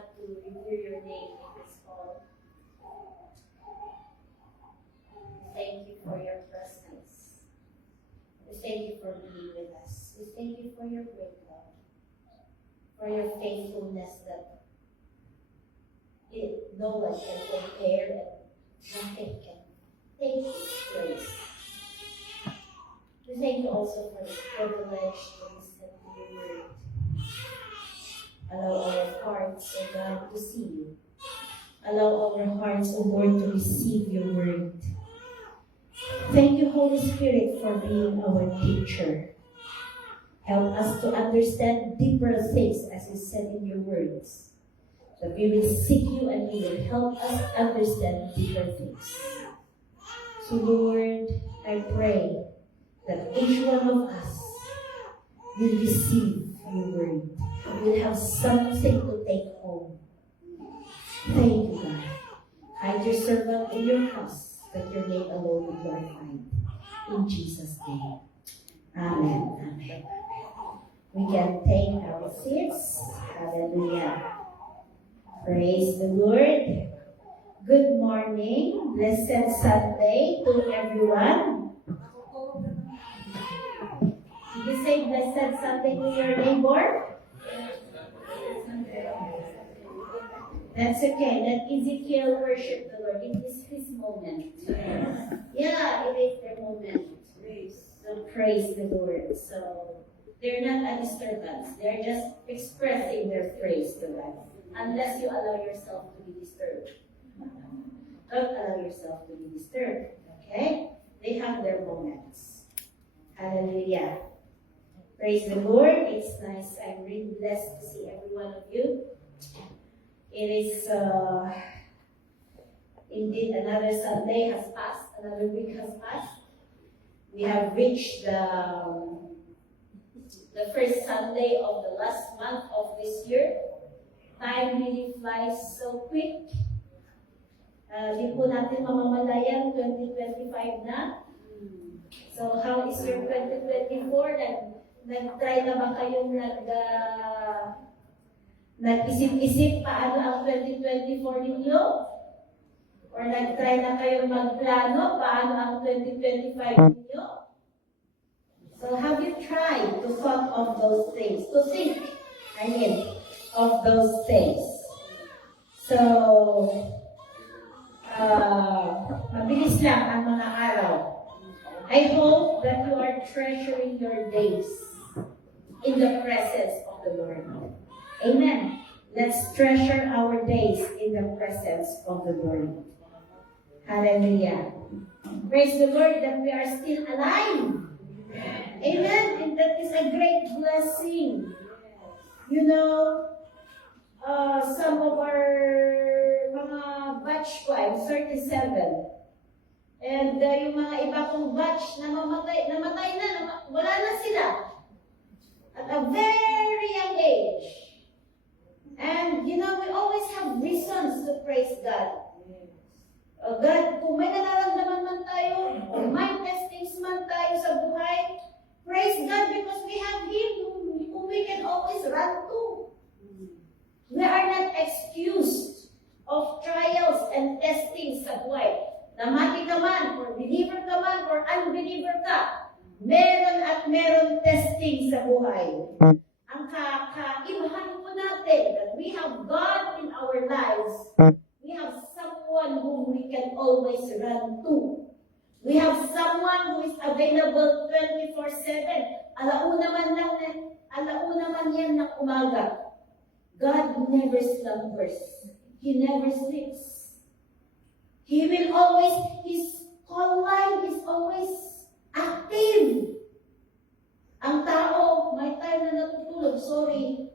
not to revere your name in this call. We thank you for your presence. We thank you for being with us. We thank you for your great love, for your faithfulness that no one can compare and nothing can take its place. We thank you also for the privilege to listen to your word. Allow our hearts, O God, to see you. Allow our hearts, O Lord, to receive your word. Thank you, Holy Spirit, for being our teacher. Help us to understand deeper things, as you said in your words. That we will seek you and you will help us understand deeper things. So, Lord, I pray that each one of us will receive your word. Will have something to take home. Thank you, God. Hide your servant in your house, that your name alone be glorified. In Jesus' name. Amen. Amen. We can take our seats. Hallelujah. Praise the Lord. Good morning. Blessed Sunday to everyone. Did you say blessed Sunday to your neighbor? That's okay. Let Ezekiel worship the Lord. It is his moment. Yeah, it is their moment. So praise the Lord. So they're not a disturbance. They're just expressing their praise to God. Unless you allow yourself to be disturbed. Don't allow yourself to be disturbed. Okay? They have their moments. Hallelujah. Praise the Lord. It's nice. I'm really blessed to see every one of you. It is indeed another Sunday has passed. Another week has passed. We have reached the first Sunday of the last month of this year. Time really flies so quick. Di po natin mamamalayan 2025 na. So how is your 2024? Nag-try na ba kayong nag-isip-isip paano ang 2024 ninyo? Or nag-try na kayong magplano paano ang 2025 ninyo? So have you tried to thought of those things? To think, of those things. So, mabilis lang ang mga araw. I hope that you are treasuring your days in the presence of the Lord. Amen. Let's treasure our days in the presence of the Lord. Hallelujah. Praise the Lord that we are still alive. Amen. And that is a great blessing. You know, some of our mga batch ko, I'm 37. And yung mga iba kong batch na namatay na, wala na sila. At a very young age. And you know, we always have reasons to praise God. God, kung may nararamdaman man tayo, or may testings man tayo sa buhay, praise God because we have Him whom we can always run to. We are not excused of trials and testings sa buhay. Namati ka man, or believer ka man, or unbeliever ka, meron at meron testing sa buhay. Ang kakaibahan po natin that we have God in our lives. We have someone whom we can always run to. We have someone who is available 24/7. Alauna man yan ng umaga. God never slumbers. He never sleeps. He will always, His call line is always active. Ang tao, may time na natutulog. Sorry,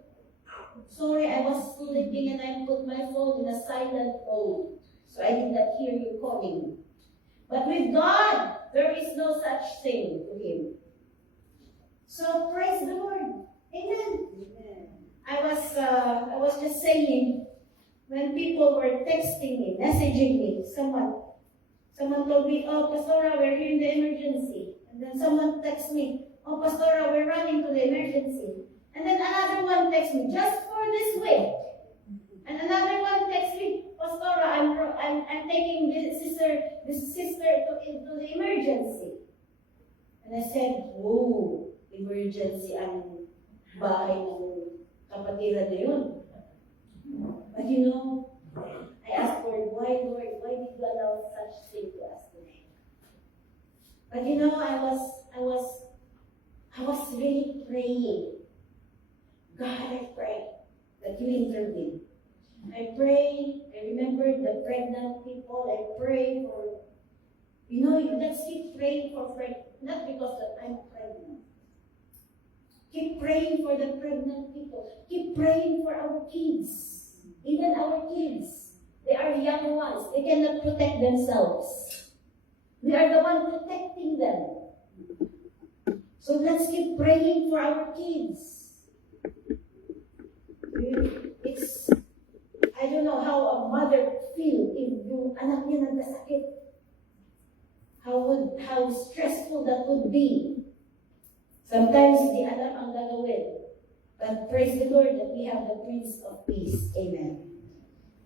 I was sleeping and I put my phone in a silent mode. So I did not hear you calling. But with God, there is no such thing to Him. So praise the Lord. Amen. I was just saying, when people were texting me, messaging me, someone told me, "Oh, Pastora, we're here in the emergency." And then someone texts me, "Oh, Pastora, we're running to the emergency." And then another one texts me, "Just for this week." And And I said, oh, emergency ang bahay ng kapatiran na yun. But you know, I asked Lord, why did you allow such thing to us today? But you know, I was really praying. God, I pray that you intervene. I pray, I remember the pregnant people, I pray for, you know, let's keep praying for not because that I'm pregnant. Keep praying for the pregnant people. Keep praying for our kids. Even our kids. They are young ones. They cannot protect themselves. We are the one protecting them. So let's keep praying for our kids. It's, I don't know how a mother feel if yung anak niya nagkasakit. How stressful that would be. Sometimes di alam ang gagawin. But praise the Lord that we have the Prince of Peace. Amen.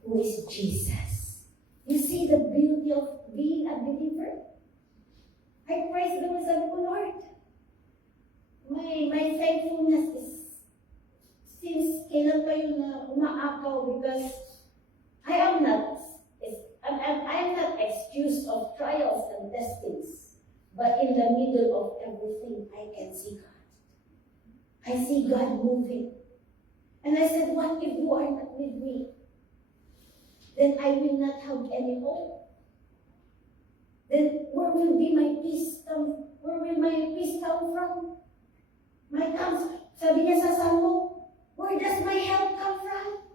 Who is Jesus. You see the beauty of being a believer? I praise the Lord. Sabi ko, Lord, my thankfulness is since kailan pa yun na umaakaw because I'm not excused of trials and testings. But in the middle of everything, I can see God. I see God moving. And I said, what if you are not with me? Then I will not have any hope. Then where will my peace come from? Sabi niya sa Salmo, where does my help come from?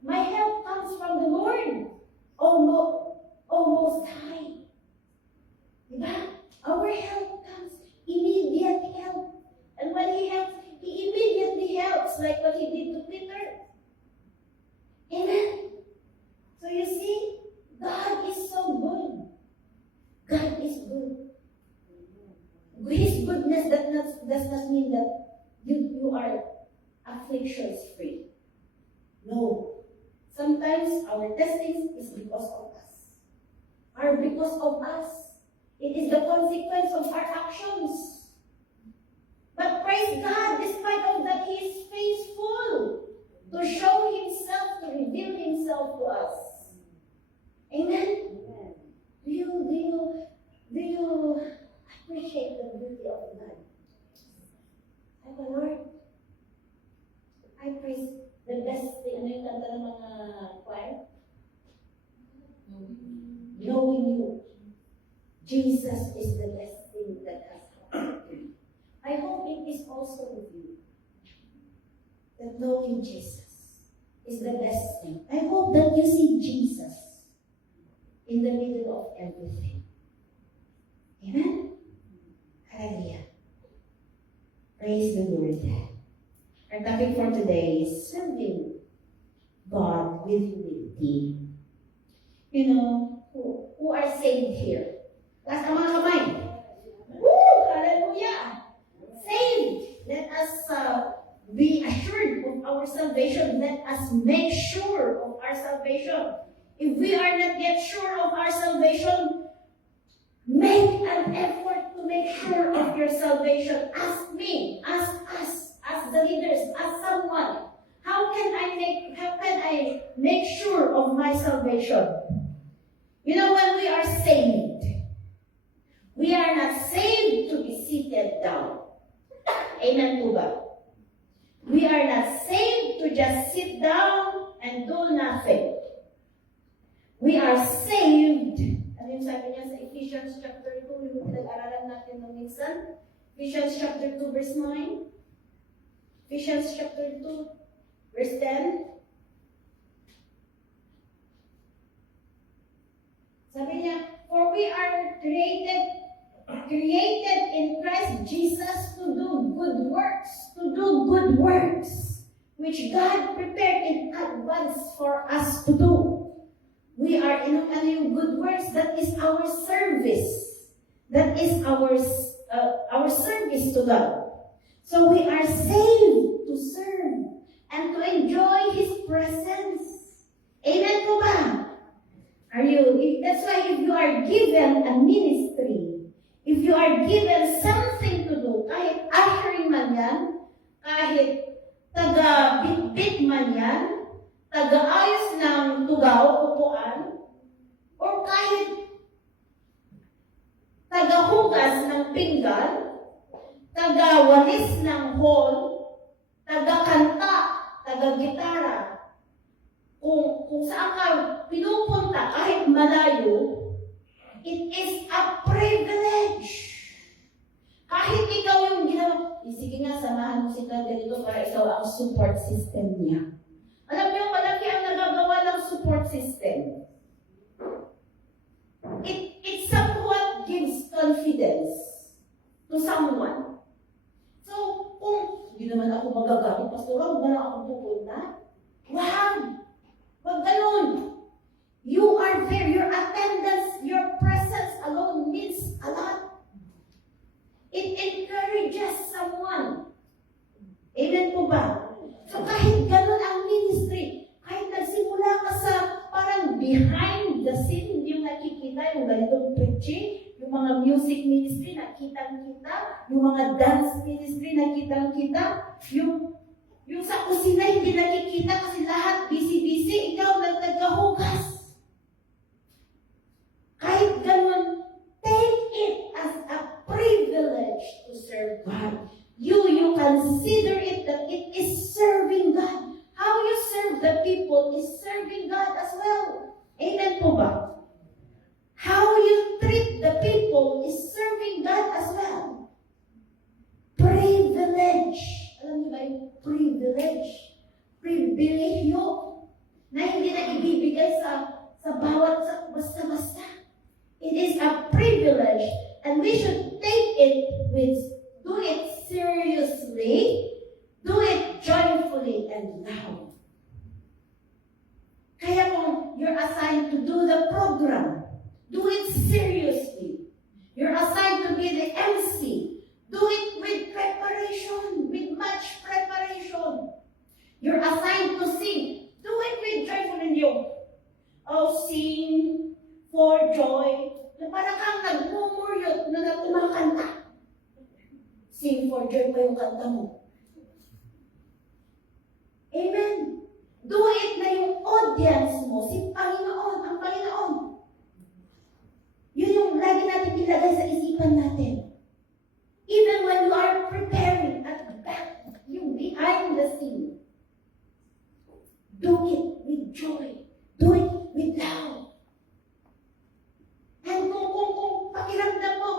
My help comes from the Lord, Most High. Diba? Our help comes, immediate help. And when He helps, He immediately helps, like what He did to Peter. Amen. So you see, God is so good. God is good. His goodness does not mean that you are afflictions free. No. Sometimes our testings is because of us. It is the consequence of our actions. But praise God, despite of that, He is faithful to show Himself, to reveal Himself to us. Amen? Amen. Do you appreciate the beauty of God? Sabi ko, Lord, I praise the best thing. Ano yung kanta ng mga choir? Knowing you. Jesus is the best thing that has happened. I hope it is also with you. That knowing Jesus is the best thing. I hope that you see Jesus in the middle of everything. Amen? Hallelujah. Praise the Lord. Our topic for today is serving God with humility. You know, who are saved here? Taas ang mga kamay. Woo! Hallelujah! Saved. Let us be assured of our salvation. Let us make sure of our salvation. If we are not yet sure of our salvation, make an effort to make sure of your salvation. Ask me, ask us, ask the leaders, ask someone. How can I make sure of my salvation? You know, when we are saved, we are not saved to be seated down. Amen po ba? We are not saved to just sit down and do nothing. We are saved. Ano yung sabi niya sa Ephesians chapter 2, yung nag-aralan natin ng minsan? Ephesians chapter 2, verse 9. Ephesians chapter 2, verse 10. Sabi niya, for we are created in Christ Jesus to do good works, which God prepared in advance for us to do. We are in yung good works, that is our service. That is our service to God. So we are saved to serve and to enjoy His presence. Amen po ba? That's why if you are given a ministry, bitbit man yan, taga-ayos ng tugaw, upuan, or kahit taga-hugas ng pinggan, taga-walis ng hall, taga-kanta, taga-gitara. Kung saan ka pinupunta kahit malayo, it is a privilege. Kahit ikaw yung ginawa, sige nga, samahan mo si God ganito para ikaw ang support system niya. Alam niyo, malaki ang nagagawa ng support system. It somewhat gives confidence to someone. So, kung hindi naman ako magagamit, Pastor, huwag na lang ako pupunta. Wag ganun. You are there. Your attendance, your presence alone means a lot. It encourages someone. Amen po ba? So kahit ganun ang ministry, kahit nagsimula ka sa parang behind the scene, hindi yung nakikita, yung ganitong preaching, yung mga music ministry, nakitang-kita, yung mga dance ministry, nakitang-kita, yung sa kusina, hindi nakikita kasi lahat busy-busy, ikaw nagtagkahugas. Kahit ganun, take it as a privilege to serve God. You consider it that it is serving God. How you serve the people is serving God as well. Amen po ba? How you treat the people is serving God as well. Privilege. Alam niyo ba yung privilege? Pribilehyo na hindi na ibibigay sa bawat basta-basta. It is a privilege and we should take it do it seriously, do it joyfully and loud. Kaya kung you're assigned to do the program, do it seriously. You're assigned to be the MC. Do it with preparation, with much preparation. You're assigned to sing. Do it with joyfully. Sing for joy. Na parang kang nagmumuryot na kumakanta. Sing for joy pa yung kanta mo. Amen. Do it na yung audience mo, si Panginoon, ang Panginoon. Yun yung lagi natin ilagay sa isipan natin. Even when you are preparing at the back, you behind the scene. Do it with joy. Do it with love. And kung pakiramdam mo,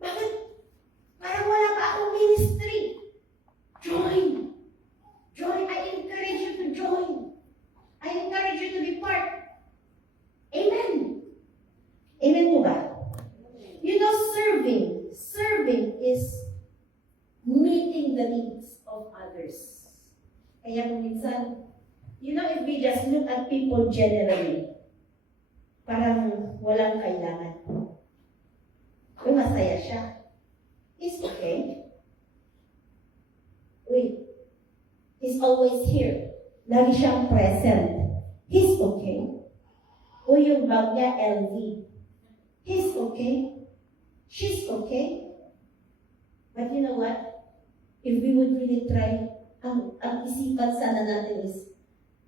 bakit parang wala pa akong ministry? Join. Join. I encourage you to join. I encourage you to be part. Amen. Amen po ba? You know, serving is meeting the needs of others. Kaya kung minsan, if we just look at people generally, parang walang kailangan. Uy, masaya siya. It's okay. Uy, he's always here. Lagi siyang present. He's okay. Uy, yung bag niya, LV. He's okay. She's okay. But you know what? If we would really try, ang isipan sana natin is,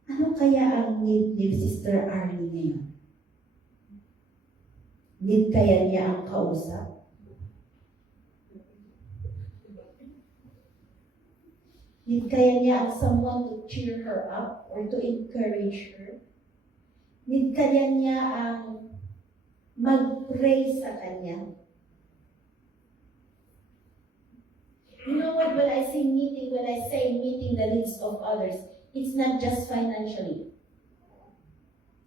ano kaya ang need ni Sister Arnie ngayon? Need kaya niya ang kausap? Need kaya niya ang someone to cheer her up or to encourage her? Need kaya niya ang mag-pray sa kanya? You know what, when I say meeting the needs of others, it's not just financially.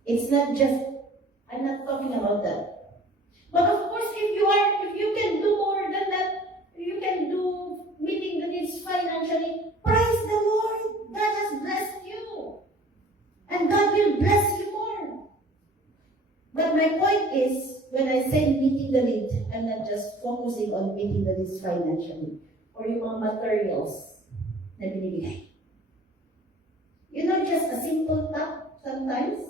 It's not just, I'm not talking about that. But of course, if you can do more than that, you can do meeting the needs financially, praise the Lord. God has blessed you. And God will bless you more. But my point is, when I say meeting the needs, I'm not just focusing on meeting the needs financially or yung mga materials na binibigay. Just a simple tap sometimes.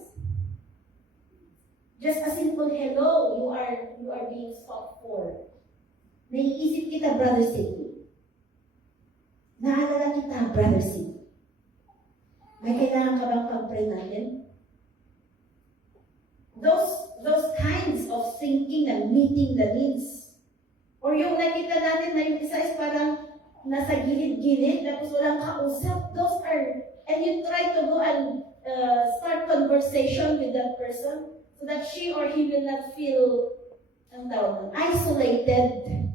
Just a simple hello, you are being sought for. Naiisip kita, Brother Sidney. Naalala kita, Brother Sidney. May kailangan ka bang pag-pray natin? Those kinds of thinking and meeting the needs. Or yung nakita natin na yung isa is parang nasa gilid-gilid, tapos walang kausap. Those are, and you try to go and start conversation with that person so that she or he will not feel isolated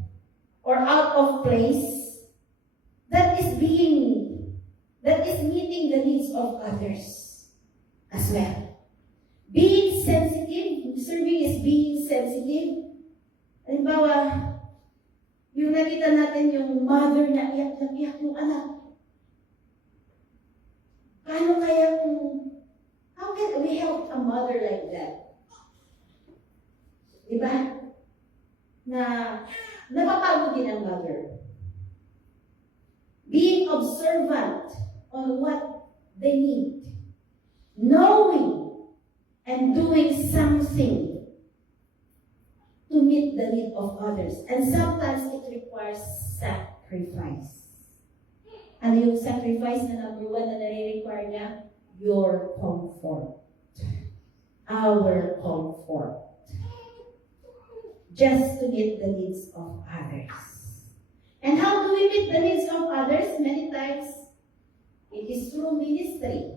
or out of place. That is meeting the needs of others as well. Being sensitive, serving is being sensitive. Halimbawa, yung nakita natin yung mother na iyak yung anak. Paano kaya how can we help a mother like that? Diba? Na napapagod din ang mother. Being observant on what they need. Knowing and doing something to meet the need of others. And sometimes it requires sacrifice. Ano yung sacrifice na number 1 na nare-require niya? Your comfort. Our comfort. Just to meet the needs of others. And how do we meet the needs of others? Many times, it is through ministry.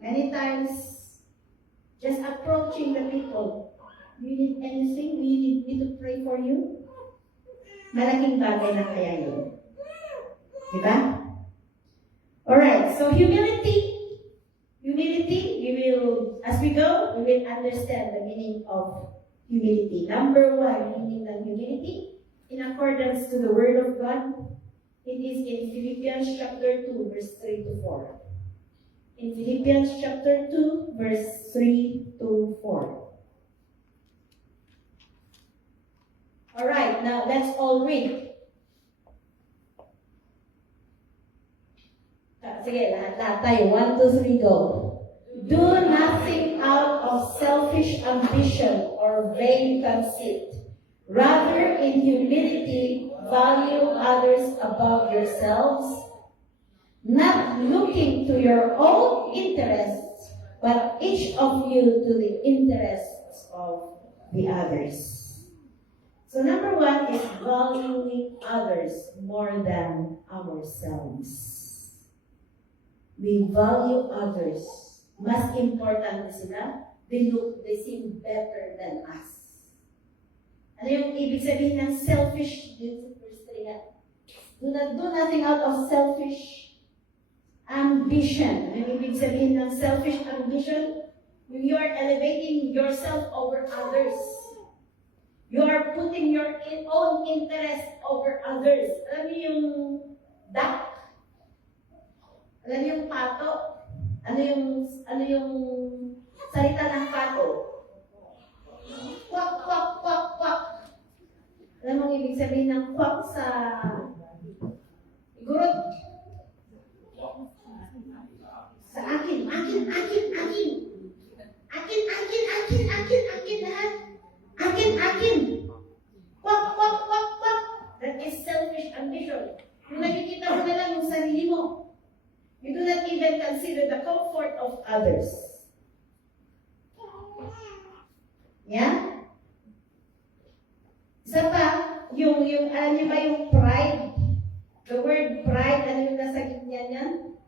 Many times, just approaching the people. Do you need anything? Do you need me to pray for you? Malaking bagay na kaya yun. Diba? Alright, so humility, we will, as we go, we will understand the meaning of humility. Number 1, meaning of humility, in accordance to the Word of God, it is in Philippians chapter 2, verse 3 to 4. In Philippians chapter 2, verse 3 to 4. Alright, now let's all read. Sige, lahat tayo. 1, 2, 3, go. Do nothing out of selfish ambition or vain conceit. Rather, in humility, value others above yourselves, not looking to your own interests, but each of you to the interests of the others. So number 1 is valuing others more than ourselves. We value others. Mas important na sila. They seem better than us. Ano yung ibig sabihin ng selfish? Do nothing out of selfish ambition. Ano yung ibig sabihin ng selfish ambition? When you are elevating yourself over others. You are putting your own interest over others. Alam niyo yung duck? Alam niyo yung pato? Ano yung salita ng pato? Kwak, kwak, kwak, kwak. Alam mo ang ibig sabihin ng kwak sa igurot? Sa akin, akin, akin, akin. Akin, akin, akin, akin, akin lahat. Akin, akin. Kwak, kwak, kwak, kwak. That is selfish ambition. Yung nakikita mo na lang yung sarili mo. You do not even consider the comfort of others. Yeah? Isa pa, yung alam niyo ba yung pride? The word pride, ano yung nasa gitna niyan?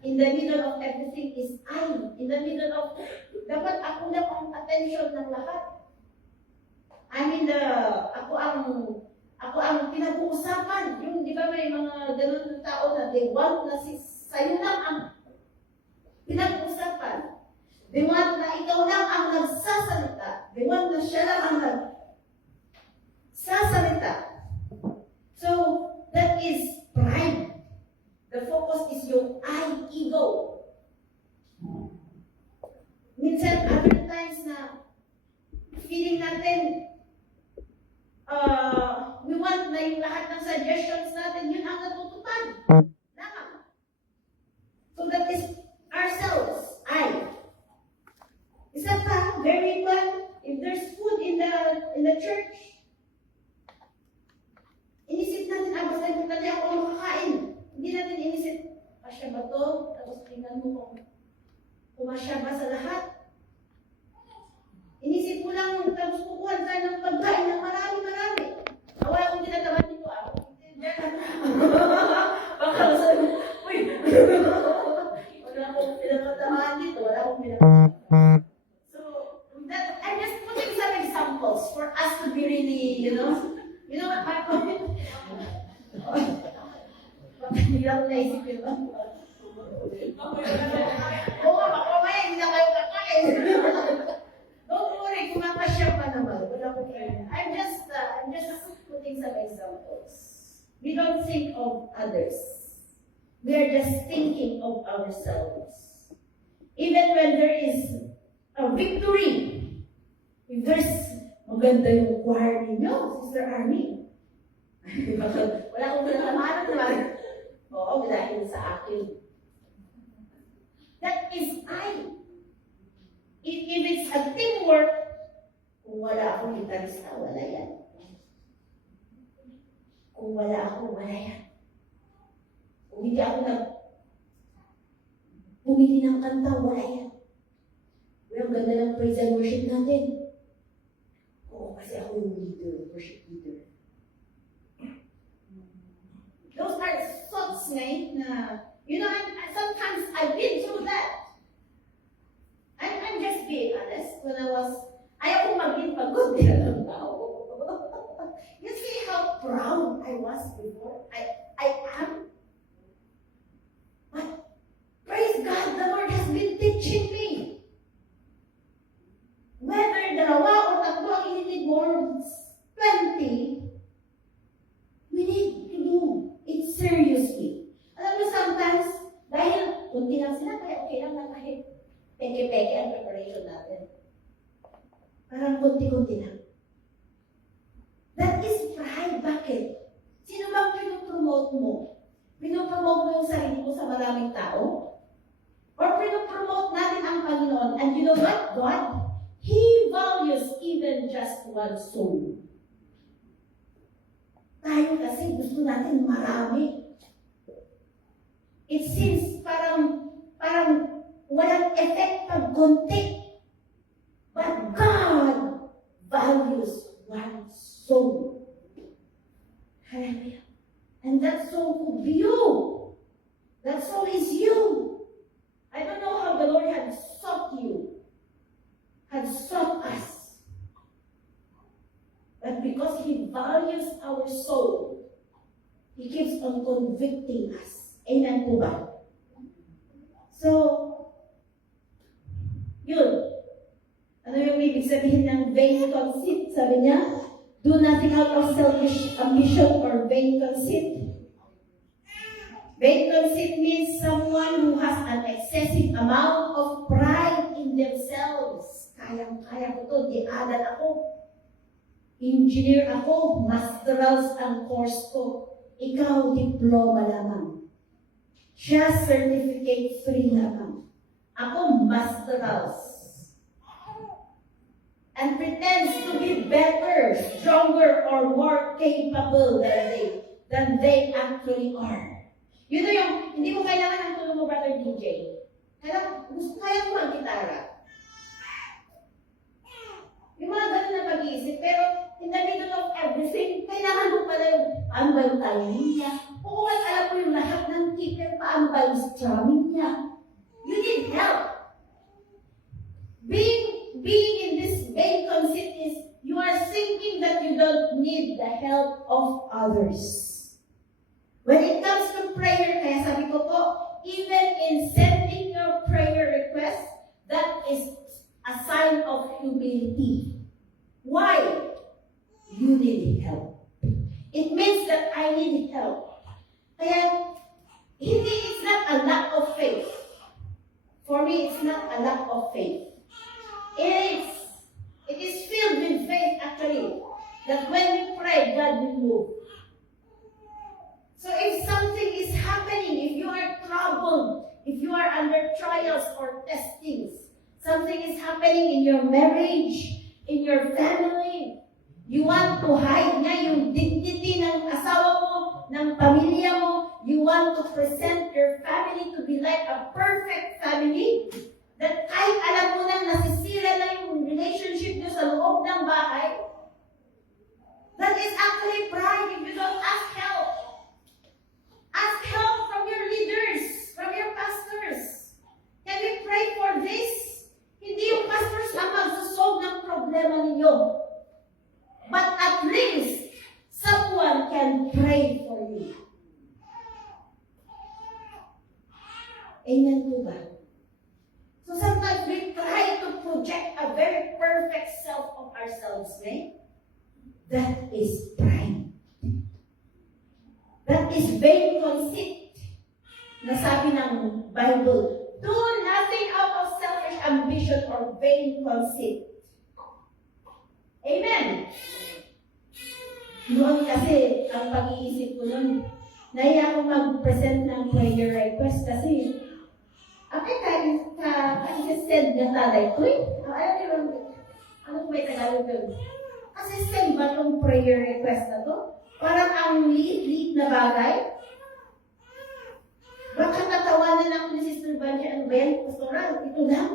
In the middle of everything is I. In the middle of, dapat ako na ang attention ng lahat. Ako ang pinag-uusapan. Yung, di ba may mga ganun tao na they want na sa'yo lang ang pinag-uusapan. They want na ikaw lang ang nagsasalita. They want na siya lang ang nagsasalita. So, that is pride. The focus is yung I, ego. Minsan, other times na feeling natin, we want na yung lahat ng suggestions natin, yun ang natutupad. Lamang. So that is ourselves, I. Isa pa, very fun, if there's food in the church, inisip natin, basta importante ako makakain. Hindi natin inisip, asya ba to? no? Tapos tingnan mo kung kumasya ba sa lahat. Inisip mo lang yung tapos kukuha tayo ng pagkain ng marami-marami. Wala akong tinataman dito ako. Baka sabi, uy, wala akong pinapatamaan dito, wala akong pinapatamaan. So, I'm just putting some examples for us to be really, you know what, my comment? Hindi lang naisip yun. Oo nga, mamaya hindi na kayo kakain. Don't worry, kumakasya pa naman. Wala ko kaya. I'm just putting some examples. We don't think of others. We are just thinking of ourselves. Even when there is a victory, if there's maganda yung choir ninyo, Sister Army. Wala akong pinakamanan naman. Oo, dahil sa akin. That is I. If it's a teamwork, kung wala akong gitarista, wala yan. Kung wala ako, wala yan. Kung hindi ako pumili ng kanta, wala yan. Ang ganda ng praise and worship natin. Oo, kasi ako yung leader, worship leader. Those are thoughts ngayon na, sometimes I've been through that. I'm just being honest. When ayaw ko maging pagod din ng tao. You see how proud I was before? I am. But praise God, the Lord has been teaching me. Whether dalawa o tatlo ang ininig more 20, we need to do it seriously. Alam mo, sometimes, dahil kunti lang sila, kaya okay lang na kahit peke-peke ang preparation natin. Parang kunti-kunti lang. That is pride. Bakit? Sino bang pinopromote mo? Pinopromote mo yung sarili mo sa maraming tao? Or pinopromote natin ang Panginoon? And you know what? God, He values even just one soul. Tayo kasi gusto natin marami. It seems parang walang effect pag konti. But God values one soul. Hallelujah. And that soul could be you. That soul is you. I don't know how the Lord had sought you, had sought us. But because He values our soul, He keeps on convicting us. Amen po ba? So, yun. Ano yung ibig sabihin ng vain conceit? Sabi niya, do nothing out of selfish ambition or vain conceit. Vain conceit means someone who has an excessive amount of pride in themselves. Kaya ko to, di-aral ako. Engineer ako, masterals ang course ko. Ikaw, diploma lamang. Siya, certificate 3 lamang. Ako, masterals. And pretends to be better, stronger, or more capable than they actually are. Yun na yung, hindi mo kailangan ng tulong mo, Brother DJ. Kaya ko mag-gitara. Yung mga ganun na pag-iisip, pero in the middle of everything, kailangan mo pala yung, paano ba yung timing niya? Kung alam mo yung lahat ng keeper, paano ba yung strumming niya? You need help. Being in this vain conceit is, you are thinking that you don't need the help of others. When it comes to prayer, kaya sabi ko po, even in sending your prayer request, that is a sign of humility. Why? You need help. It means that I need help. Kaya, it's not a lack of faith. For me, it's not a lack of faith. It is filled with faith, actually, that when we pray, God will move. So if something is happening, if you are troubled, if you are under trials or testings, something is happening in your marriage, in your family, you want to hide nga yung dignity ng asawa mo, ng pamilya mo, You want to present your family to be like a perfect family? That kahit alam mo nang nasisira na yung relationship nyo sa loob ng bahay, that is actually pride if you don't ask help. Ask help from your leaders, from your pastors. Can we pray for this? Hindi yung pastors ang magsusolve ng problema ninyo. But at least, someone can pray for you. Amen po ba? So sometimes we try to project a very perfect self of ourselves, right? That is pride. That is vain conceit. Nasabi ng Bible, do nothing out of selfish ambition or vain conceit. Amen. Noon kasi, ang pag-iisip ko noon, nahiya akong mag-present ng prayer request kasi assistant na talay ko eh. Ano may Tagalog doon? Assistant ba itong prayer request na to? Parang ang lead na bagay. Baka natawanan ako ni Sister Banji, ano ba yan? Pastoral, ito lang.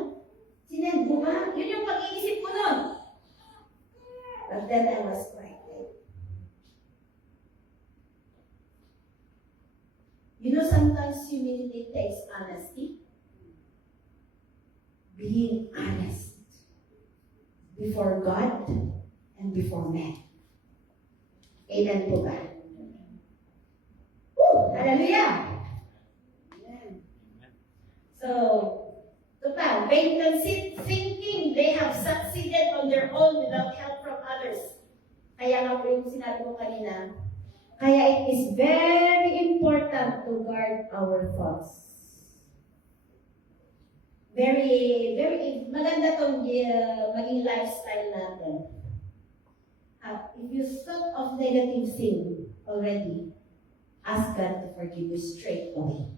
Sinend mo ba? Yun yung pag-iisip ko nun. But then I was frightened. You know, sometimes humility takes honesty. Being honest before God and before men. Amen po ba? Hallelujah! So, ito pa, vain conceit, thinking they have succeeded on their own without help from others. Kaya nga po yung sinabi ko kanina, kaya it is very important to guard our thoughts. Very maganda tong maging lifestyle natin. If you thought of negative sin already, ask God to forgive you straight away.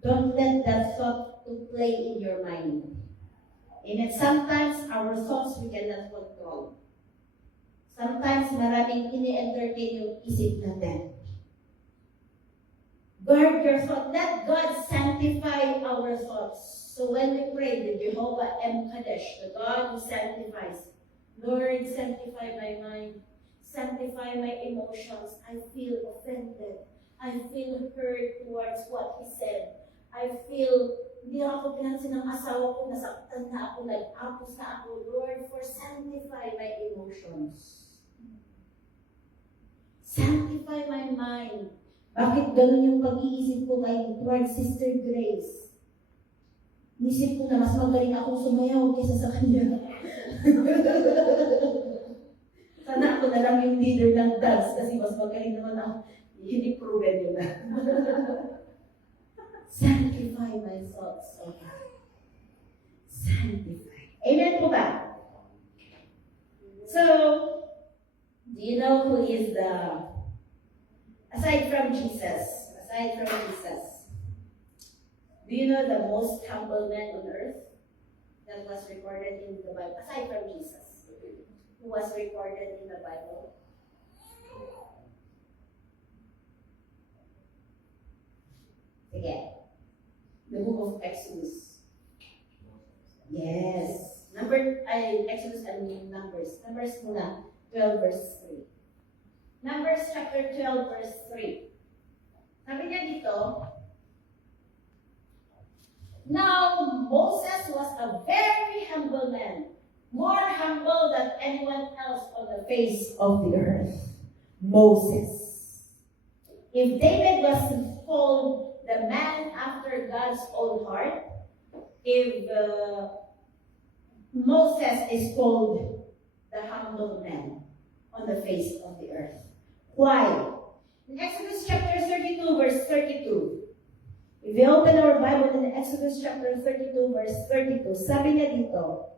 Don't let that thought to play in your mind. And sometimes our thoughts we cannot control. Sometimes maraming ini-entertain yung isip natin. Guard your thoughts. Let God sanctify our thoughts. So when we pray the Jehovah Kadesh, the God who sanctifies, Lord, sanctify my mind, sanctify my emotions. I feel offended. I feel hurt towards what He said. I feel, hindi ako pinansin ng asawa ko, nasaktan na ako, nag-apos na ako. Lord, for sanctify my emotions. Sanctify my mind. Bakit ganun yung pag-iisip ko kay towards Sister Grace? Isip ko na mas magaling akong sumayaw kaysa sa kanya. Sana ako na lang yung leader ng dance kasi mas magaling naman ako. Hindi proven yun na. Sanctify my thoughts, O God. Sanctify. Amen po ba? So, do you know who is aside from Jesus, do you know the most humble man on earth that was recorded in the Bible, aside from Jesus, who was recorded in the Bible? Again, the book of Exodus. Yes. Exodus and Numbers. Numbers muna, 12 verse 3. Numbers chapter 12 verse 3. Sabi niya dito, now Moses was a very humble man, more humble than anyone else on the face of the earth. Moses. If David was called the man after God's own heart, if Moses is called the humble man on the face of the earth. Why? In Exodus chapter 32, verse 32. If we open our Bible in Exodus chapter 32, verse 32, sabi niya dito,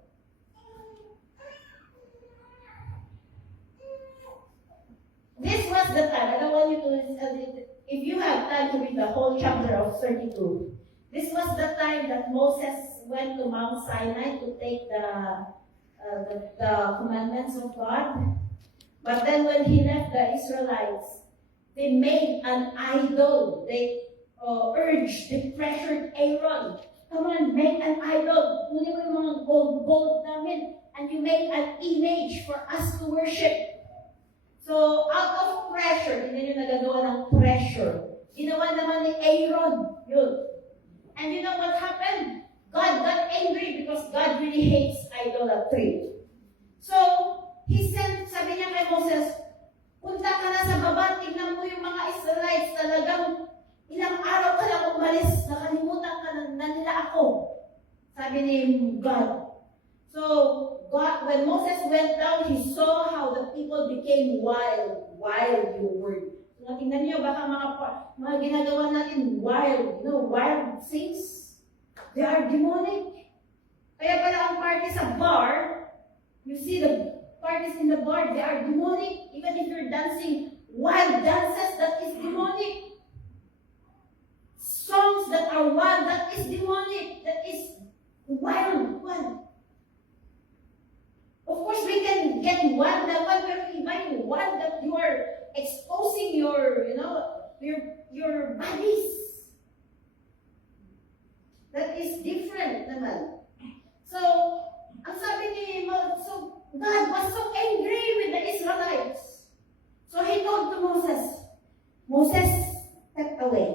this was the time, I don't want you to, if you have time to read the whole chapter of 32, this was the time that Moses went to Mount Sinai to take the commandments of God. But then when he left the Israelites, They made an idol. They they pressured Aaron. Come on, make an idol. Kunin mo yung mga gold namin. And you make an image for us to worship. So, out of pressure, hindi nyo nagagawa ng pressure. Ginawa naman ni Aaron yun. And you know what happened? God got angry because God really hates idolatry. So, He sent, sabi niya kay Moses, punta ka na sa baba, tignan mo yung mga Israelites, talagang ilang araw ka lang umalis, nakalimutan ka na nila ako. Sabi ni God. So, God, when Moses went down, he saw how the people became wild yung word. So, tingnan niyo, baka mga ginagawa natin wild, wild things. They are demonic. Kaya pala ang party sa bar, you see the parties in the bar, they are demonic. Even if you're dancing wild dances, that is demonic. Songs that are wild, that is demonic. That is wild. Of course, we can get wild naman, pero iba yung wild that you are exposing your bodies. That is different naman. So, ang sabi ni so God was so angry with the Israelites. So He told to Moses, step away.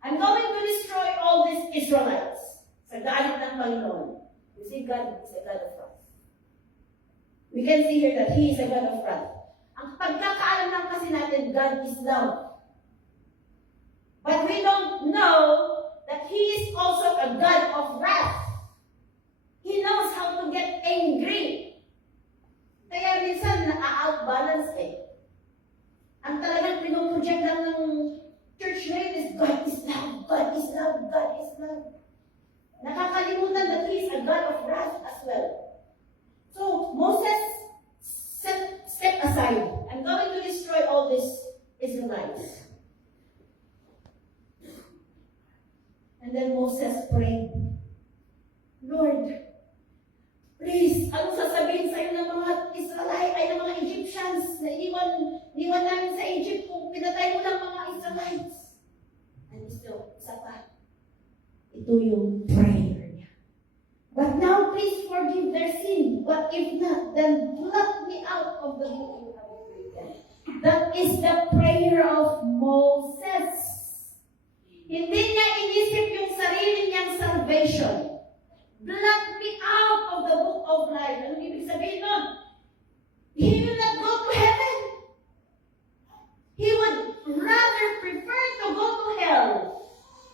I'm going to destroy all these Israelites. Sa galit ng Panginoon. You see, God is a God of wrath. We can see here that He is a God of wrath. Ang pagkakaalam lang kasi natin, God is love. But we don't know that He is also a God of wrath. He knows how to get angry. Kaya minsan, na-outbalance eh. Ang talagang pinoproject lang ng church ngayon is God is love, God is love, God is love. Nakakalimutan that He is a God of wrath as well. So, Moses step aside. I'm going to destroy all these Israelites. And then Moses prayed, Lord, please, anong sasabihin sa'yo ng mga Israelites, ay ng mga Egyptians na iniwan namin sa Egypt kung pinatay mo lang mga Israelites? And still, isa pa, ito yung prayer niya. But now, please forgive their sin. But if not, then blot me out of the book you have written. That is the prayer of Moses. Hindi niya inisip yung sarili niyang salvation. Blot me out of the book of life. Anong ibig sabihin nun? He will not go to heaven. He would rather prefer to go to hell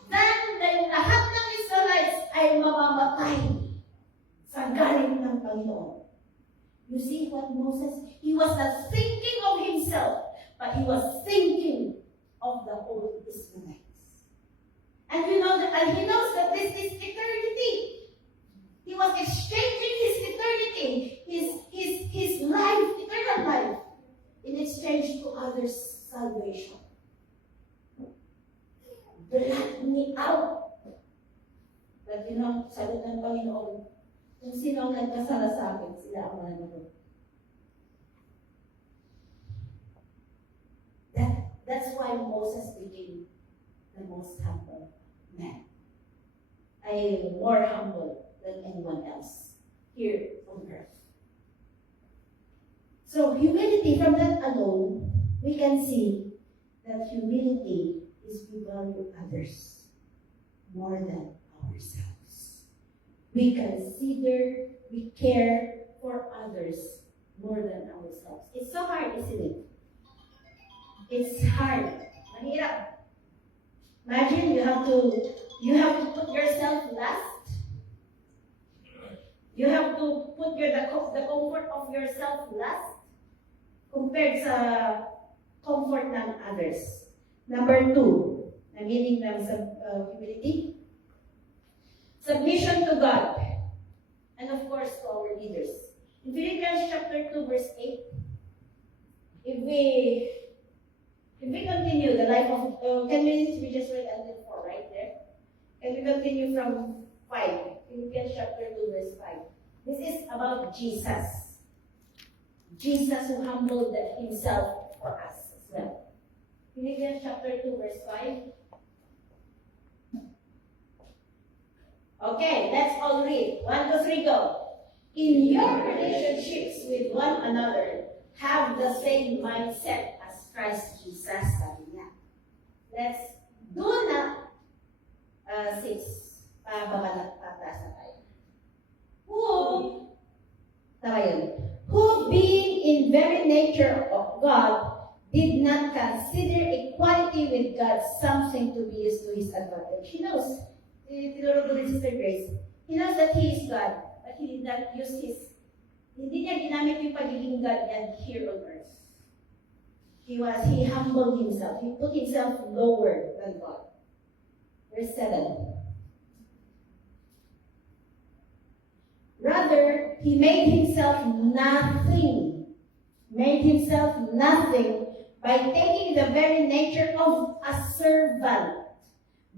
than lahat ng Israelites ay mamamatay sa galing ng Panginoon. You see what Moses, he was not thinking of himself, but he was thinking of the whole Israelites. And you know that, and he knows that this is eternity. He was exchanging his eternity, his life, eternal life, in exchange to others' salvation. Blot me out. But you know, sagot ng Panginoon, kung sino ang nagkasala sa akin, sila ang mananagot. That's why Moses became the most humble man. More humble than anyone else here on earth. So humility, from that alone, we can see that humility is we value others more than ourselves. We consider, we care for others more than ourselves. It's so hard, isn't it? It's hard. Mahirap. Imagine you have to put yourself last. You have to put the comfort of yourself last compared sa comfort ng others. Number 2, na meaning ng humility. Submission to God. And of course, to our leaders. In Philippians chapter 2, verse 8, if we continue the life of, can we just read until 4 right there? Can we continue from 5? Philippians chapter 2, verse 5. This is about Jesus. Jesus who humbled himself for us as well. Philippians chapter 2, verse 5. Okay, let's all read. 1, 2, 3, go. In your relationships with one another, have the same mindset as Christ Jesus. Sabi niya. Let's do not, 6, pataas na tayo. Who being in very nature of God, did not consider equality with God something to be used to his advantage. He knows, tinuro ko rin Sister Grace, he knows that he is God, but he did not use hindi niya ginamit yung pagiging God niya here on earth. He humbled himself. He put himself lower than God. Verse 7. Rather, he made himself nothing by taking the very nature of a servant,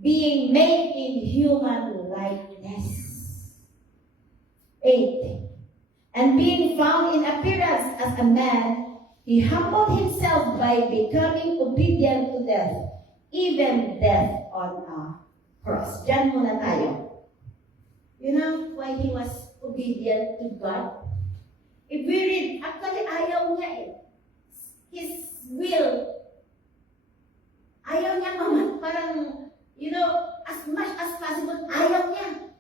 being made in human likeness. 8. And being found in appearance as a man, he humbled himself by becoming obedient to death, even death on a cross. Diyan muna tayo. You know why he was obedient to God? If we read, actually ayaw niya eh. His will. Ayaw niya parang, you know, as much as possible, ayaw niya.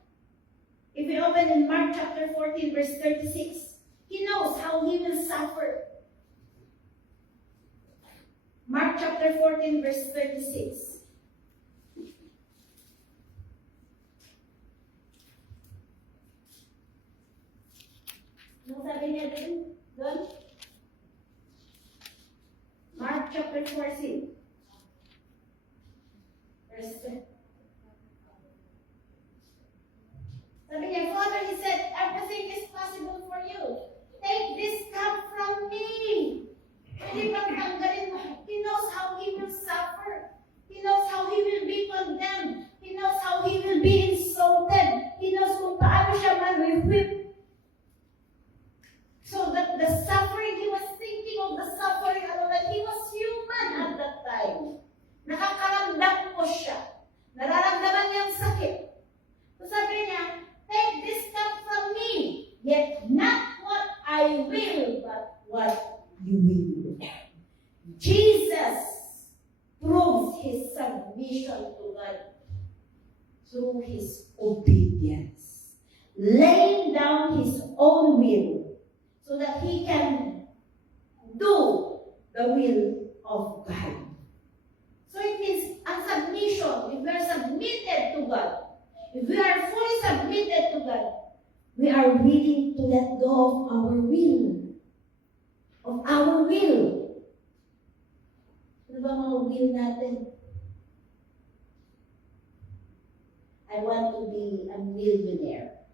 If we open in Mark chapter 14, verse 36, he knows how he will suffer. Mark chapter 14, verse 36. Ano sabi niya doon? Mark chapter 14. Verse 10. Sabi niya, Father, he said, everything is possible for you. Take this cup from me. Pwede bang tanggalin mo? He knows how he will suffer. He knows how he will be condemned. He knows how he will be insulted. He knows kung paano siya ma-whip. So that the suffering, he was thinking of the suffering, that he was human at that time. Nakakaramdam po siya. Nararamdaman niya ang sakit. So sabi niya, take this cup from me, yet not what I will, but what you will. Jesus proves his submission to God through his obedience, laying down his own will, so that he can do the will of God. So it means a submission. If we are submitted to God, if we are fully submitted to God, we are willing to let go of our will. Of our will. Ano ba mga will natin? I want to be a millionaire.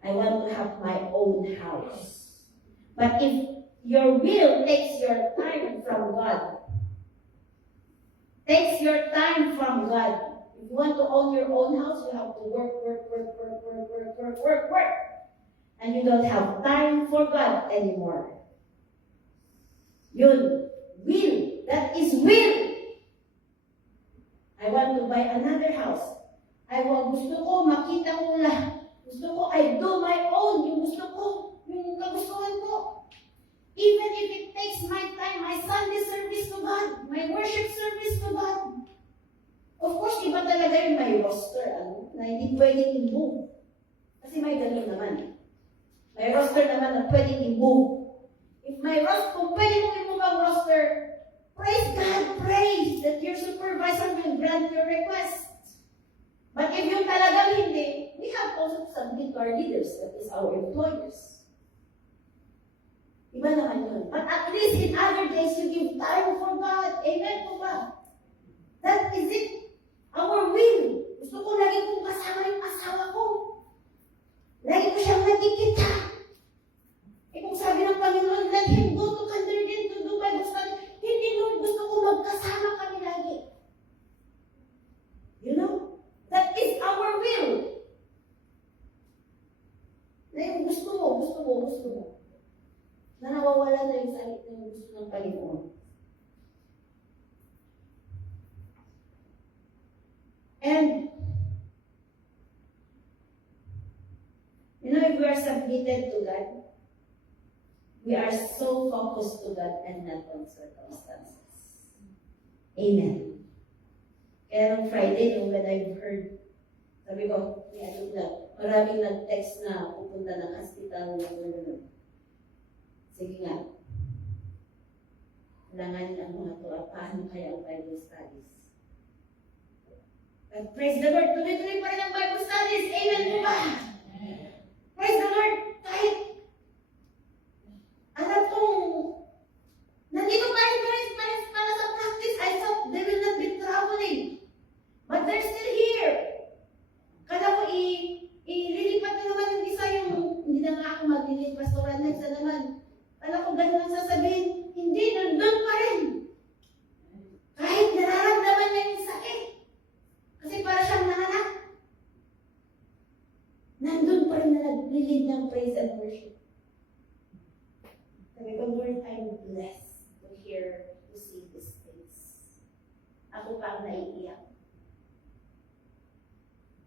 I want to have my own house. But if your will takes your time from God, if you want to own your own house, you have to work. And you don't have time for God anymore. Yun, will. That is will. I want to buy another house. Gusto ko, makita ko lang. Gusto ko, I do my own. Yung gusto ko, yung kagustuhan ko. Even if it takes my time, my Sunday service to God, my worship service to God. Of course, iba talaga yung may roster, na hindi pwedeng i-move. Kasi may ganun naman. May roster naman na pwedeng i-move. If may roster, kung pwede mong i-move ang roster, praise God, praise that your supervisor will grant your request. But if yung talagang hindi, we have also to submit to our leaders, that is our employers. Iba naman yun. But at least in other days, you give time for God. Amen po ba? That is it. Our will. Gusto ko lagi kong kasama yung asawa ko. Lagi ko siyang nakikita. Kung sabi ng Panginoon, let him go to Canterbury to do Bible study. Hindi mo gusto ko magkasama kami lagi. You know? That is our will. Na yung gusto mo. Na nawawala na yung gusto ng Panginoon. submitted to God, we are so focused to God and not on circumstances. Amen. Kaya nung Friday, when I've heard, sabi ko, maraming nag-text na pupunta ng hospital na gano'n. Sige nga. Kailangan ang mga to, paano kaya ang Bible studies? But praise the Lord, tuloy-tuloy pa rin ang Bible studies. Amen po ba? Praise the Lord, kahit alam kong nandito pa rin para sa practice. I thought they will not be traveling. But they're still here. Kala ko ililipat na naman yung isa yung hindi na nga ako maglilip pastoral next na naman. Kala ko ganun ang sasabihin. Hindi, nandun pa rin. Kahit nararamdaman niya yung sakit. Kasi para siyang nanganak. Nandun pa rin na naglilid ng praise and worship. Sabi ko, Lord, I'm blessed to hear, to see these things. Ako pa ang naiiyak.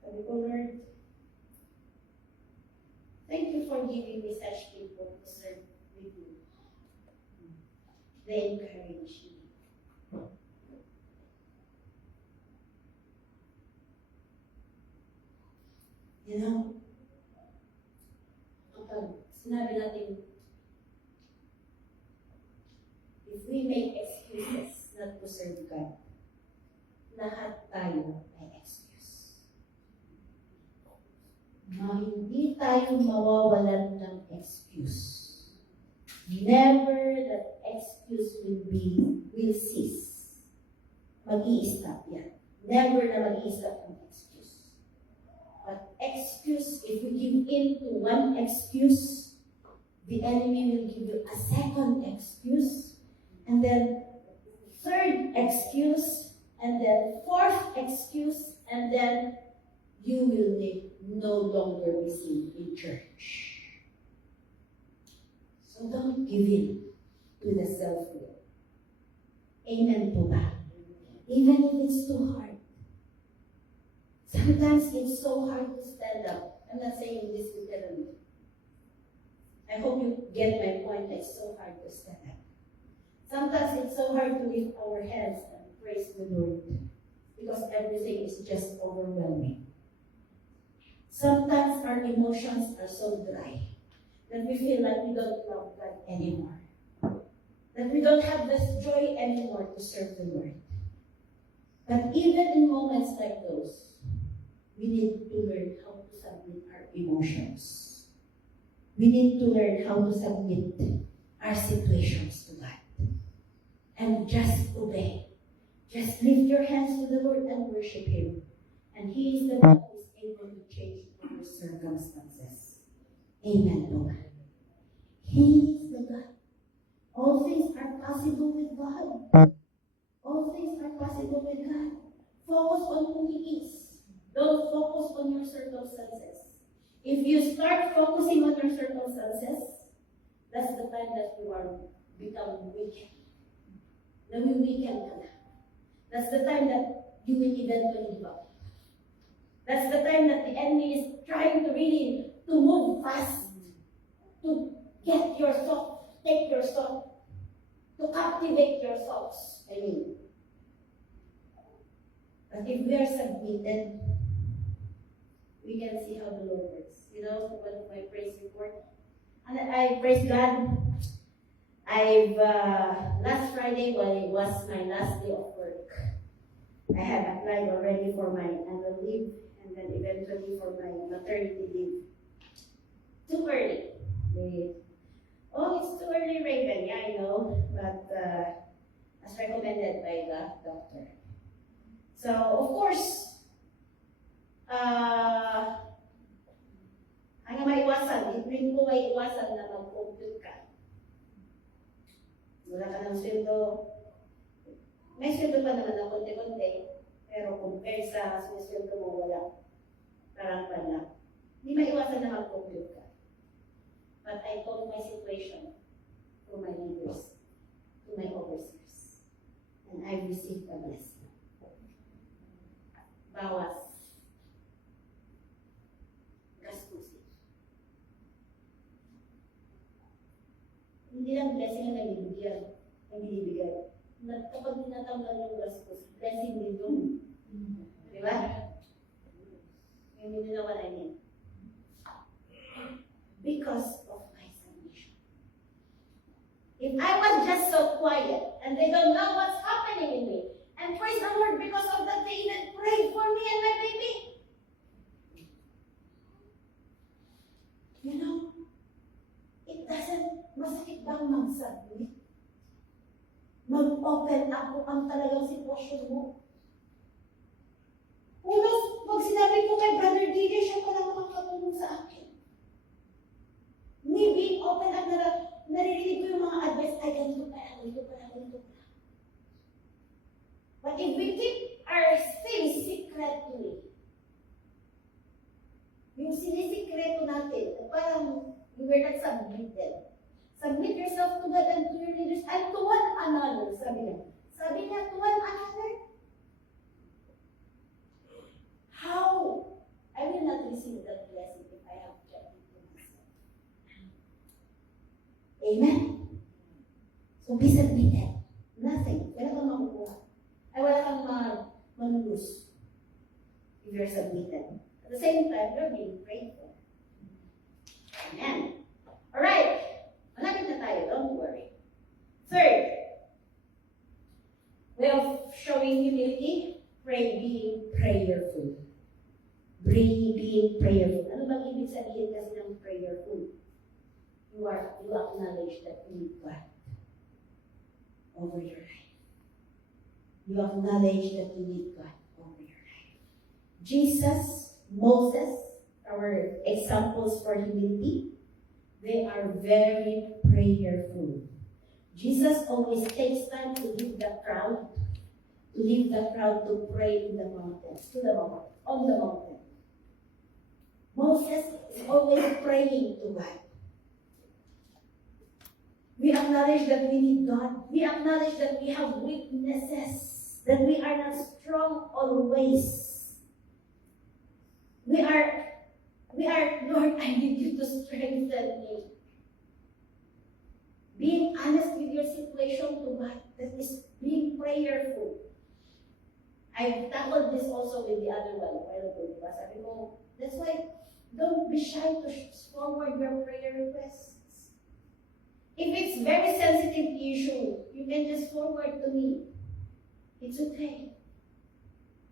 Sabi ko, Lord, thank you for giving me such people to serve with you. They encourage me. You know, kapag sinabi natin, if we make excuses not to serve God, lahat tayo ay excuse. Hindi tayo mawawalan ng excuse. Never that excuse will cease. Mag-i-stop yan. Never na mag-i-stop ang excuse. But excuse, if we give in to one excuse, the enemy will give you a second excuse, and then third excuse, and then fourth excuse, and then you will no longer be seen in church. So don't give in to the self-will. Amen po ba? Even if it's too hard. Sometimes it's so hard to stand up. I'm not saying this literally. I hope you get my point. It's so hard to stand up. Sometimes it's so hard to lift our hands and praise the Lord because everything is just overwhelming. Sometimes our emotions are so dry that we feel like we don't love God anymore. That we don't have this joy anymore to serve the Lord. But even in moments like those, we need to learn how to submit our emotions. We need to learn how to submit our situations to God. And just obey. Just lift your hands to the Lord and worship Him. And He is the one who is able to change our circumstances. Amen, Lord. He is the God. All things are possible with God. All things are possible with God. Focus on who He is. Don't focus on your circumstances. If you start focusing on your circumstances, that's the time that you are become weak. Then we weaken ka na. That's the time that you will eventually give up. That's the time that the enemy is trying to really to move fast, to get your soul, take your soul, to captivate your souls. I mean. But if we are submitted, we can see how the Lord works. You know, one of my praise report. And I praise God. Last Friday, when it was my last day of work, I had applied already for my annual leave and then eventually for my maternity leave. Too early. It's too early, Raven. Yeah, I know. But as recommended by the doctor. So, of course, ang maiwasan, hindi ko maiwasan na mag-compute ka. Wala ka ng sweldo. May sweldo pa naman ng konti-konti, pero compare sa sweldo mo, wala. Parang lang. Hindi maiwasan na mag-compute ka. But I told my situation to my leaders, to my overseers, and I received a blessing. Bawas. Gastusin. Hindi lang blessing ang nagbibigay. Kapag tinatanggal yung gastos, blessing din yun. Di ba? Yung hindi na what I mean. Because of my submission. If I was just so quiet and they don't know what's happening in me, and praise the Lord because of that they even prayed for me and my baby. You know, it doesn't, masakit bang mag-submit? Mag-open up kung ang talagang sitwasyon mo. Unos, pag sinabi ko kay Brother DJ, siya pala makakatulong sa akin. Me being open up na naririnig ko yung mga advice, ay ganito pala. But if we keep our things secretly, yung sinisikreto natin, parang we were not submitted. Submit yourself to God and to your leaders and to one another, sabi niya. Sabi niya, to one another. How? I will not receive that blessing if I have kept it to myself. Amen? So be submitted. Nothing. Wala kang makukuha. Ay wala kang manulus if you're submitted. At the same time, you're being prayed for. Amen. Alright. Malapit na tayo. Don't worry. Third, way of showing humility, being prayerful. Being prayerful. Ano bang ibig sabihin kasi ng prayerful? You acknowledge that you need God over your life. You acknowledge that you need God over your life. Jesus, Moses, our examples for humility, they are very prayerful. Jesus always takes time to leave the crowd to pray in the mountains, on the mountain. Moses is always praying to God. We acknowledge that we need God. We acknowledge that we have weaknesses, that we are not strong always. We are, Lord, I need you to strengthen me. Being honest with your situation to God, that is being prayerful. I tackled this also with the other one. Sabi ko, that's why, don't be shy to forward your prayer requests. If it's very sensitive issue, you can just forward to me. It's okay.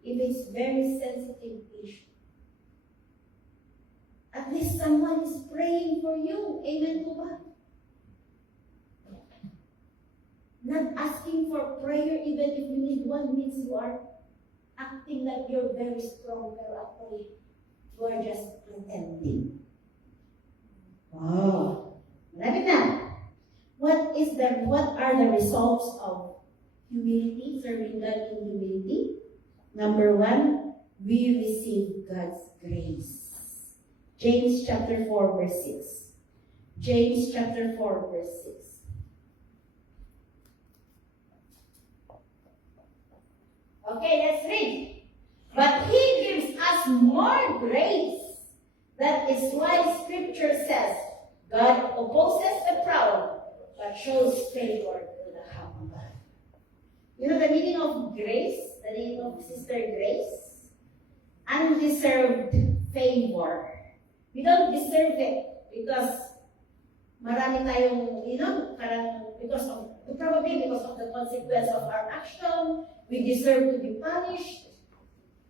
If it's very sensitive issue, at least someone is praying for you. Amen to God. Not asking for prayer even if you need one means you are acting like you're very strong, pero actually, you are just pretending. Wow. Malapit na. What are the results of humility, serving God in humility? Number 1, we receive God's grace. James chapter 4, verse 6. James chapter 4, verse 6. Okay, let's read. But He gives us more grace. That is why Scripture says, God opposes the proud, but shows favor to the humble. You know the meaning of grace? The name of Sister Grace? Undeserved favor. We don't deserve it because marami tayong, probably because of the consequence of our action. We deserve to be punished.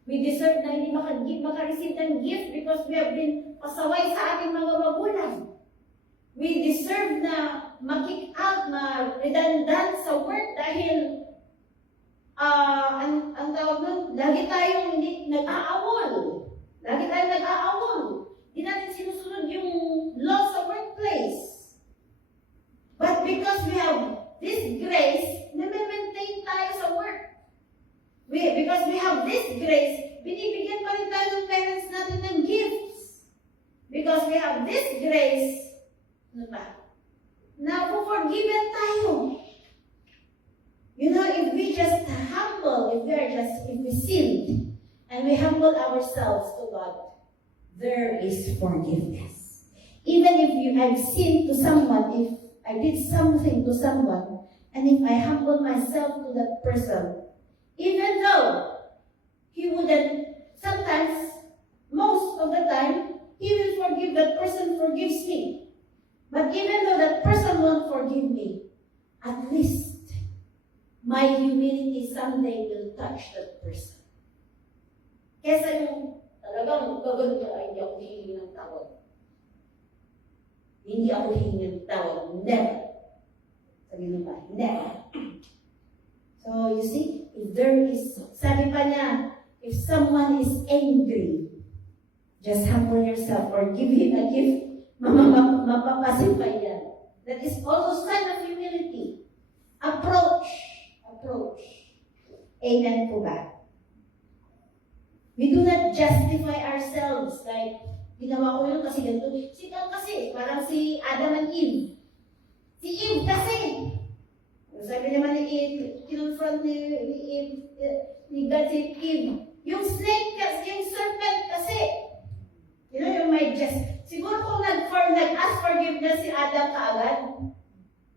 We deserve na hindi maka-receive ng gift because we have been pasaway sa ating mga magulang. We deserve na ma-kick out, ma-redundant sa work dahil ang tawag nun, lagi tayong nag-aawol. Hindi natin sinusunod yung law sa workplace. But because we have this grace, na-maintain tayo sa work. Because we have this grace, binibigyan pa rin tayo ng parents natin ng gifts. Because we have this grace, na forgiven tayo. You know, if we just humble, if we sinned, and we humble ourselves to God, there is forgiveness. Even if I've sinned to someone, if I did something to someone, and if I humble myself to that person, even though he wouldn't, sometimes, most of the time, he will forgive, that person forgives me. But even though that person won't forgive me, at least my humility someday will touch that person. Kesa yung talagang gagawin ko, ay, hindi ako hihingi ng tawad. Hindi ako hihingi ng tawad. Never. Sabi mo ba? Never. So, you see, if there is, sabi pa niya, if someone is angry, just humble yourself or give him a gift, mapapasify yan. That is also sign of humility. Approach. Amen po ba? We do not justify ourselves like, ginawa ko yun kasi ganito. Ikaw kasi, parang si Adam and Eve. Si Eve kasi. Sabi naman ni Eve, kinonfront ni Eve, ni God si Eve. Yung snake kasi, yung serpent kasi. You know, yung may just, siguro kung nag-ask forgiveness si Adam kaagad,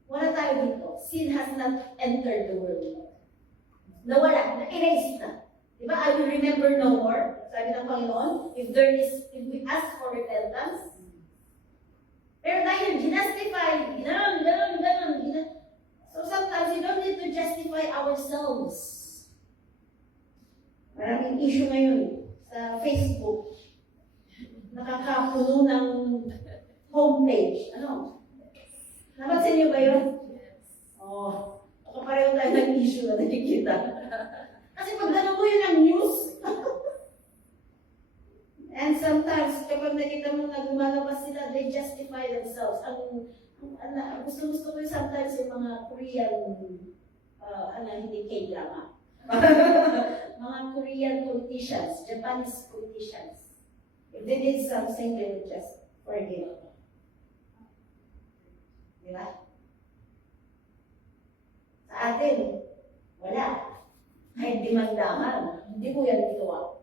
wala tayo dito. Sin has not entered the world. Nawala, na-erase na. Diba? I will remember no more. Sabi ng Panginoon, if we ask for repentance. Pero dahil ginastify, ganon. So sometimes we don't need to justify ourselves. Maraming issue ngayon sa Facebook. Nakakapuno ng homepage. Ano? Napansin niyo ba yun? Oh, pareho tayo ng issue na nakikita. Kasi pag gano'n mo yun ang news. And sometimes, kapag nakita mo na lumalabas sila, they justify themselves. Gusto ko yung sometimes yung mga Korean, hindi K-drama. Mga Korean politicians, Japanese politicians. If they did something, they would just forgive. Diba? Sa atin, wala. Kahit dimandaman, hindi ko yan ginawa.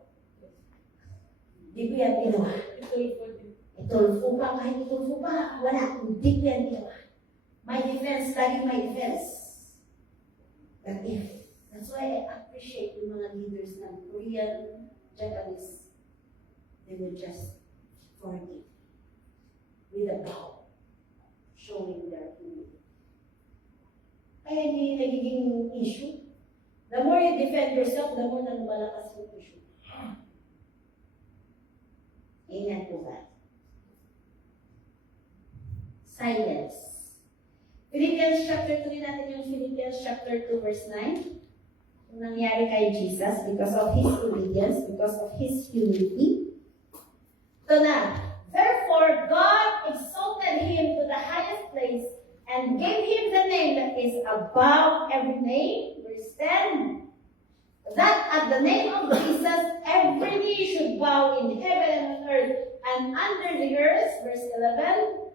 Itulfo pa, kahit itulfo pa, wala. Hindi ko yan ginawa. My defense, lagi my defense. But if, that's why I appreciate yung mga leaders ng Korean, Japanese, they will just forgive with a bow, showing their humility. Kaya hindi nagiging issue. The more you defend yourself, the more na lumalakas yung issue. Amen po ba? Silence. Philippians chapter 2 natin yung Philippians chapter 2 verse 9. Yung nangyari kay Jesus because of His obedience, because of His humility. So na, therefore God exalted Him to the highest place and gave Him the name that is above every name. Verse 10. That at the name of Jesus, every knee should bow in heaven and on earth and under the earth. Verse 11.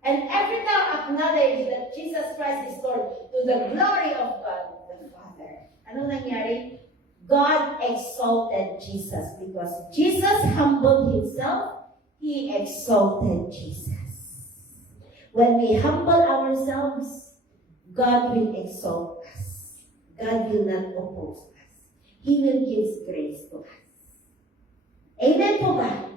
And every tongue acknowledge that Jesus Christ is Lord to the glory of God the Father. Ano nangyari? God exalted Jesus because Jesus humbled Himself. He exalted Jesus. When we humble ourselves, God will exalt us. God will not oppose us. He will give grace to us. Amen po ba?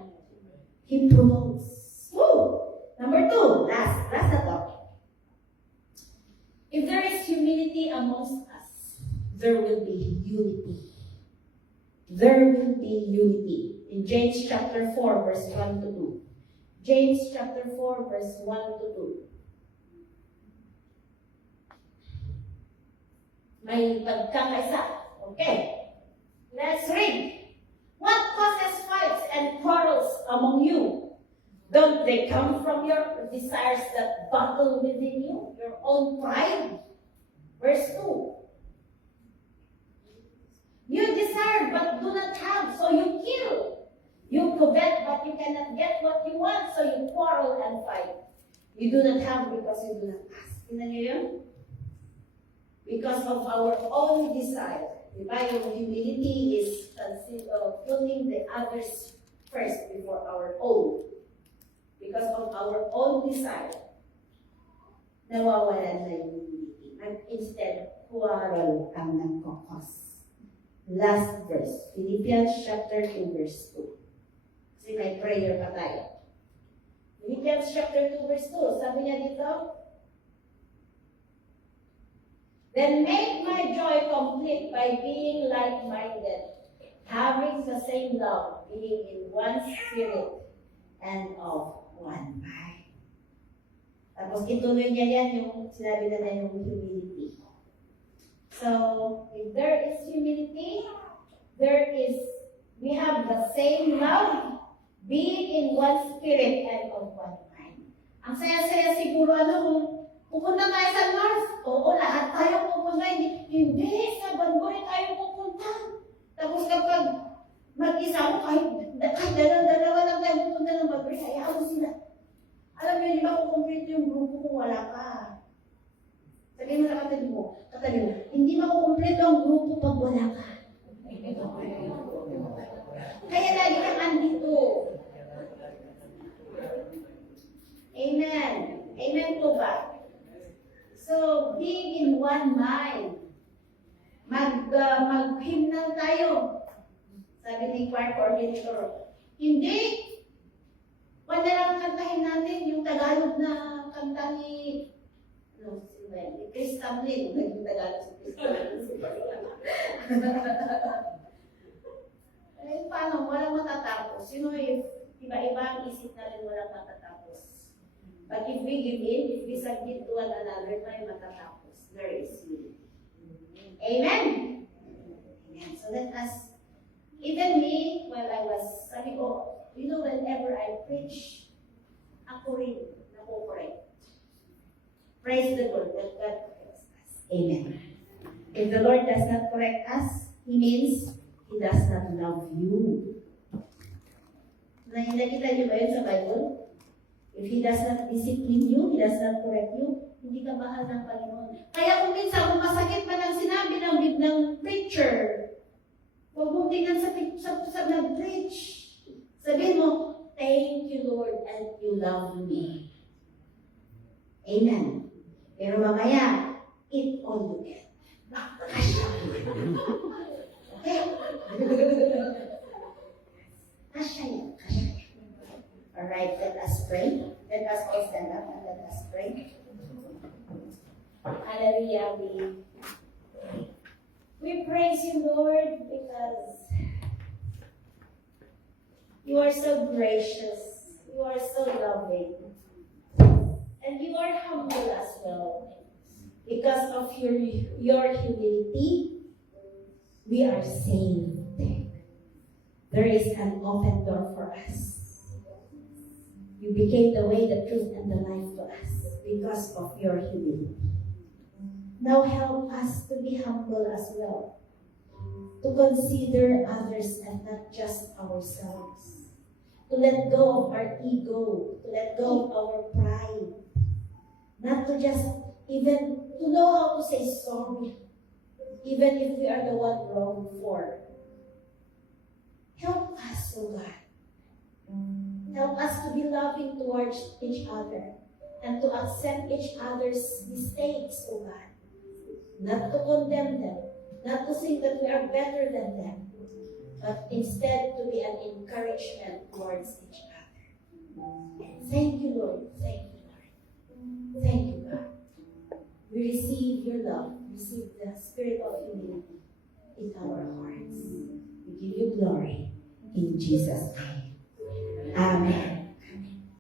He promotes. Woo! Number 2, last na to. If there is humility amongst us, there will be unity. There will be unity. In James chapter 4, verse 1 to 2. James chapter 4, verse 1 to 2. May pagkakaisa. Okay. Let's read. What causes fights and quarrels among you? Don't they come from your desires that battle within you? Your own pride? Verse 2. You desire but do not have, so you kill. You covet but you cannot get what you want, so you quarrel and fight. You do not have because you do not ask. Tingnan niyo yun? Because of our own desire. Diba? Yung humility is putting the others first before our own. Because of our own desire, nawawalan na yung humility. And instead, quarrel ang nagkakos. Last verse, Philippians chapter 2, verse 2. Kasi may prayer pa tayo. Philippians chapter 2, verse 2. Sabi niya dito, then make my joy complete by being like-minded, having the same love, being in one spirit and of one mind. Tapos ituloy niya yan yung sinabi na yung humility. So, if there is humility, we have the same love, being in one spirit and of one mind. Ang saya-saya siguro, pupunta tayo sa North. Oo, lahat tayo pupunta. Hindi, sa Bangoy tayo pupunta. Tapos kapag mag-isa ko, kahit dalawa lang tayo pupunta ng Bangoy, hayaan mo sila. Alam niyo, di ba kukumplete yung grupo kung wala ka? Sabihin mo sa katabi mo, hindi makukumpleto ang grupo pag wala ka. Kaya lagi kang andito. Amen. Amen po ba? So, being in one mind. Mag-hymnal tayo. Sabi ni choir coordinator, hindi. Wala lang kantahin natin yung Tagalog na kanta ni Chris Tamlin. Naging Tagalog si Chris Tamlin. Eh, paano? Walang matatapos. If iba-iba ang isip natin, walang matatapos. But if we give in, if we submit to one another, may matatapos. There is unity. Amen? Amen. So let us, even me, while I was, sabi ko, whenever I preach, ako rin nakukorek. Praise the Lord that God corrects us. Amen. If the Lord does not correct us, He means He does not love you. Nakita niyo ba yun sa Bible? If He does not discipline you, He does not correct you, hindi ka mahal ng Panginoon. Kaya kung minsan, kung masakit pa ng sinabi ng preacher, huwag mong tingnan sa nag-preach. Sabihin mo, thank you, Lord, and you love me. Amen. Pero mamaya, eat all you get. Okay? Kasya yan. Alright, let us pray. Let us all stand up and let us pray. Hallelujah. We praise you, Lord, because you are so gracious. You are so loving. And you are humble as well. Because of your humility, we are saved. There is an open door for us. You became the way, the truth, and the life to us because of your humility. Now help us to be humble as well. To consider others and not just ourselves. To let go of our ego. To let go of our pride. Not to just even to know how to say sorry. Even if we are the one wrong for. Help us, O God. Help us to be loving towards each other and to accept each other's mistakes, O God. Not to condemn them, not to think that we are better than them, but instead to be an encouragement towards each other. Thank you, Lord. Thank you, Lord. Thank you, God. We receive your love. We receive the spirit of humility in our hearts. We give you glory in Jesus' name. Amen.